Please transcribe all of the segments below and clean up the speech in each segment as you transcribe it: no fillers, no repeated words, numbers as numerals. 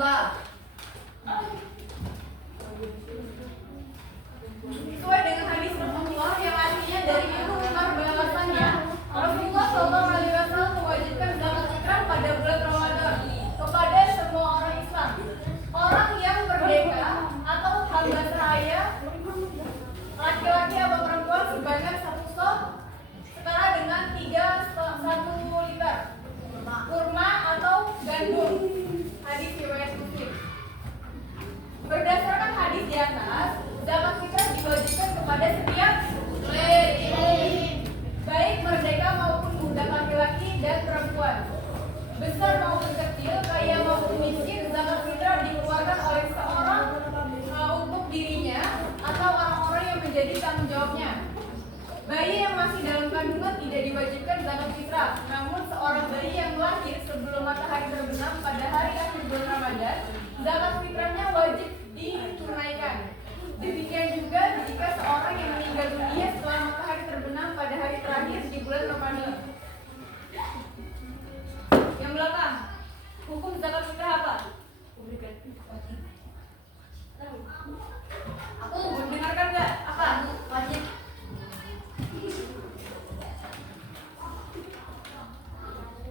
kedua. Sesuai dengan hadis Rasulullah yang artinya dari itu benar bahwasannya Rasulullah SAW mewajibkan zakat fitrah pada bulan Ramadan kepada semua orang Islam, orang yang merdeka atau hamba sahaya, laki-laki atau perempuan sebanyak 1 sok setara dengan 1 liter kurma atau gandum. Hadis riwayat Muslim. Berdasarkan hadis di atas, zakat fitrah diwajibkan kepada setiap muslim, baik merdeka maupun muda, laki-laki dan perempuan, besar maupun kecil, kaya maupun miskin. Zakat fitrah dikeluarkan oleh seorang untuk dirinya atau orang-orang yang menjadi tanggung jawabnya. Bayi yang masih dalam kandungan tidak diwajibkan zakat fitrah, namun seorang bayi yang lahir sebelum matahari terbenam pada hari akhir bulan Ramadan, zakat fitrahnya wajib ditunaikan. Demikian juga jika seorang yang meninggal dunia setelah matahari terbenam pada hari terakhir di bulan Ramadan. Yang belakang, hukum zakat fitrah apa? Aku mendengarkan nggak? Apa? Wajib.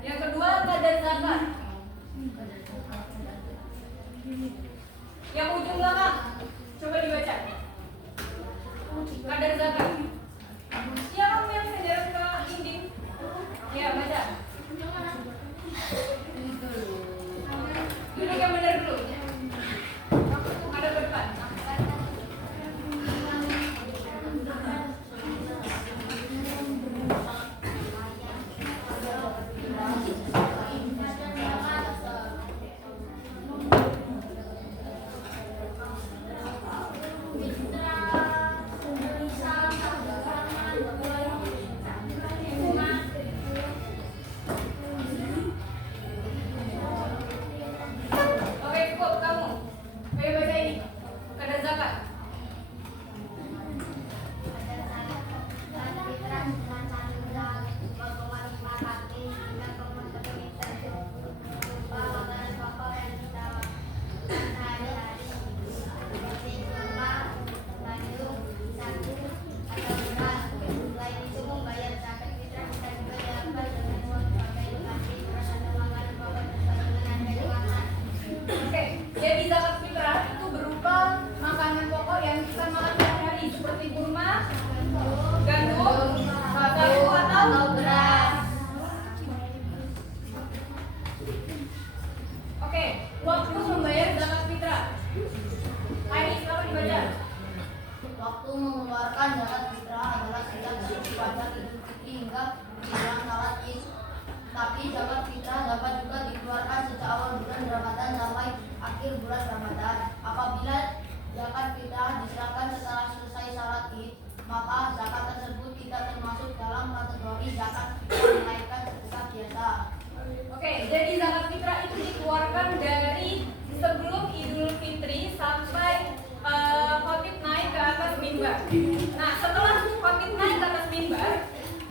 Yang kedua, kadar zakat. Yang ujung belakang, coba dibaca. Kadar zakat. Siapa yang sendiri ke dinding? Ya, baca. Duduk yang benar dulu. Ada ke depan. Oke, cukup kamu. Ayo baca ini. Kadar zakat. Oke, jadi zakat fitrah itu berupa makanan pokok yang kita makan sehari-hari seperti kurma, gandum, tahu atau beras. Oke, waktu membayar zakat fitrah. Ini silakan dibaca. Waktu mengeluarkan zakat fitrah adalah sejak dari fajar Idul Fitri hingga menjelang salat Id. Tapi zakat fitrah dapat juga dikeluarkan sejak awal bulan Ramadan sampai akhir bulan Ramadan. Apabila zakat fitrah diserahkan setelah selesai salat Id, maka zakat tersebut tidak termasuk dalam kategori zakat fitrah menaikkan sedekah biasa. Oke, jadi zakat fitrah itu dikeluarkan dari sebelum Idul Fitri sampai khotib naik ke atas mimbar. Nah, setelah khotib naik ke atas mimbar,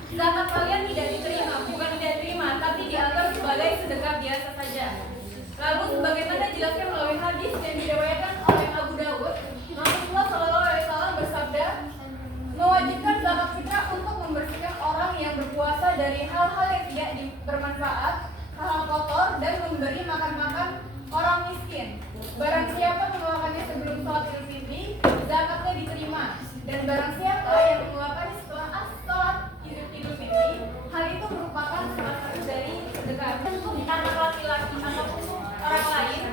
zakat kalian tidak diterima, bukan tidak diterima, tapi dianggap sebagai sedekah biasa saja. Lalu sebagaimana dijelaskan melalui hadis yang diriwayatkan oleh Abu Dawud, Rasulullah SAW bersabda, mewajibkan zakat fitrah untuk membersihkan orang yang berpuasa dari hal-hal yang tidak bermanfaat, hal kotor, dan memberi makan-makan orang miskin. Barang siapa mengeluarkannya sebelum sholat Idul Fitri, zakatnya diterima. Dan barang siapa yang mengeluarkannya setelah sholat Idul Fitri, hal itu merupakan salah satu dari sedekah. Untuk anak laki-laki ataupun orang lain,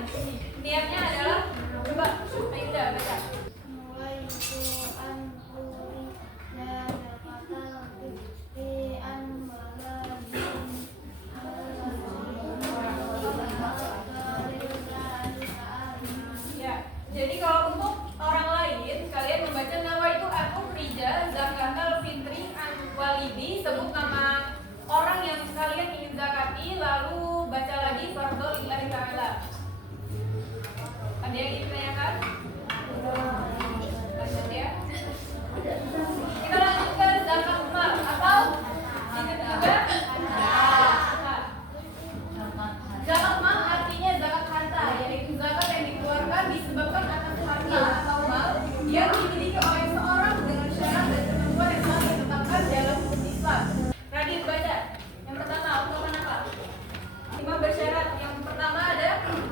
niatnya adalah coba, ayo udah baca. Jadi kalau untuk orang lain, kalian membaca nawaitu rija zakatal fitri an walidi, sebut nama orang yang kalian ingin zakati, lalu baca lagi fardhu lillahi ta'ala. Ada yang ingin ditanyakan? Lanjut ya. Kita lanjut ke zakat mal atau disebut juga zakat mal, artinya zakat harta, yaitu zakat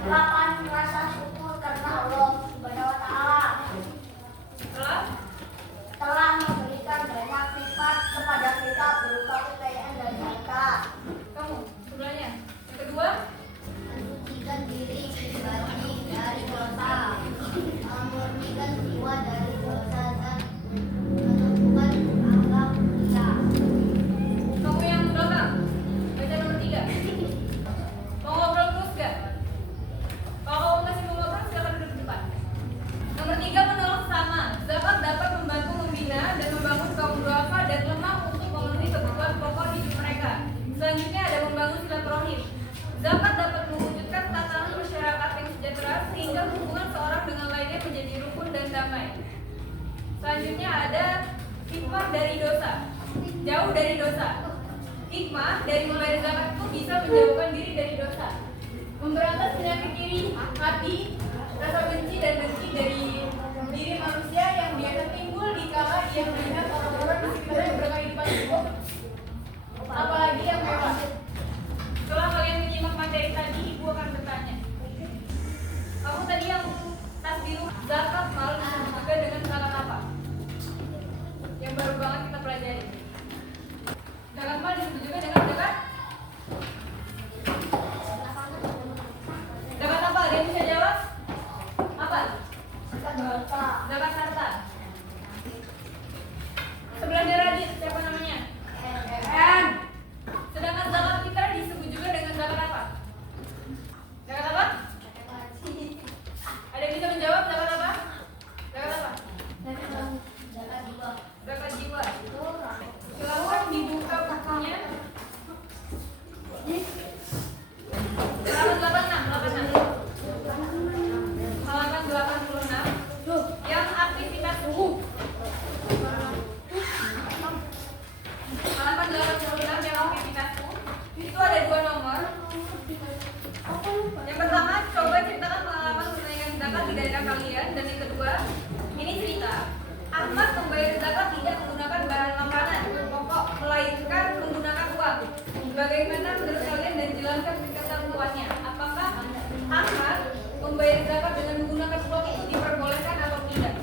8. Rasa syukur karena Allah Subhanahu wa taala telah memberikan banyak nikmat kepada kita berupa kekayaan dan harta. Kamu sebelahnya. Yang kedua, Mensucikan diri pribadi dari dosa, memurnikan jiwa dari dosa dan menumbuhkan akhlak mulia. kamu yang belakang. Baca nomor 3. Mau ngobrol terus gak? Kalau kamu masih mau ngobrol, silakan duduk di depan. Nomor 3, menolong sesama. Zakat dapat membantu membina dan membangun kaum duafa dan lemah untuk memenuhi kebutuhan pokok hidup mereka. Selanjutnya ada membangun silaturahim. Zakat dapat mewujudkan tatanan masyarakat yang sejahtera sehingga hubungan seorang dengan lainnya menjadi rukun dan damai. Selanjutnya ada hikmah dari dosa. Jauh dari dosa. Hikmah dari membayar zakat itu bisa menjauhkan diri dari dosa, memberantas penyakit iri hati, rasa benci dan dengki dari diri manusia yang biasa timbul dikala ia melihat orang-orang di sekitarnya berkehidupan cukup, apalagi yang mewah. Setelah kalian menyimak materi tadi, ibu akan bertanya, kamu tadi yang tas biru zakat malu disebut juga dengan zakat apa? Yang baru banget kita pelajari. Zakat mal disebut juga dengan zakat. Zakat apa? Ada yang bisa jawab? Apa? Zakat harta. Sebelahnya Radit, siapa namanya? Sedangkan zakat fitrah disebut juga dengan zakat apa? Zakat apa? Ada yang bisa menjawab zakat apa? Zakat apa? Zakat jiwa. Zakat jiwa. Silahkan dibuka bukunya. Halaman 86. Yang aktivitas halaman 86 yang aktivitasku itu ada 2 nomor. Yang pertama, coba ceritakan pengalaman menunaikan zakat di daerah kalian. Dan yang kedua, ini cerita Ahmad membayar zakat tidak menggunakan bahan makanan pokok, melainkan menggunakan uang. Bagaimana menurut kalian dan jelaskan ketentuannya? Apakah Ahmad membayar zakat dengan menggunakan uang itu diperbolehkan atau tidak?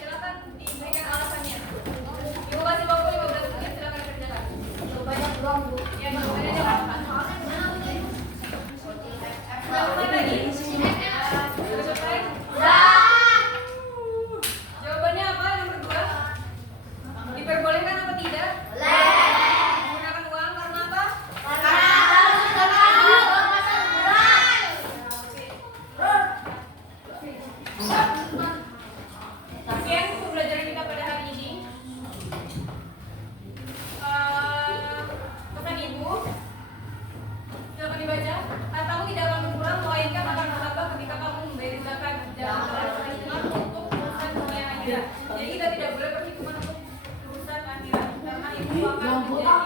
Silakan diberikan alasannya. Ibu kasih waktu 15 menit, silakan dikerjakan. Banyak uang, Bu. Ya, jawabannya apa? Jawaban lagi? Sudah selesai? Jawabannya apa? Nomor 2. Diperbolehkan apa tidak? Menggunakan uang karena apa? Sekian buku pelajaran kita pada hari ini. Pesan ibu, silakan dibaca. Hartamu tidak akan berkurang, melainkan akan bertambah ketika kamu membayar zakat. Jangan terlalu perhitungan untuk urusan dunia akhirat. Jadi kita tidak boleh perhitungan untuk urusan akhirat, karena itu akan menjadi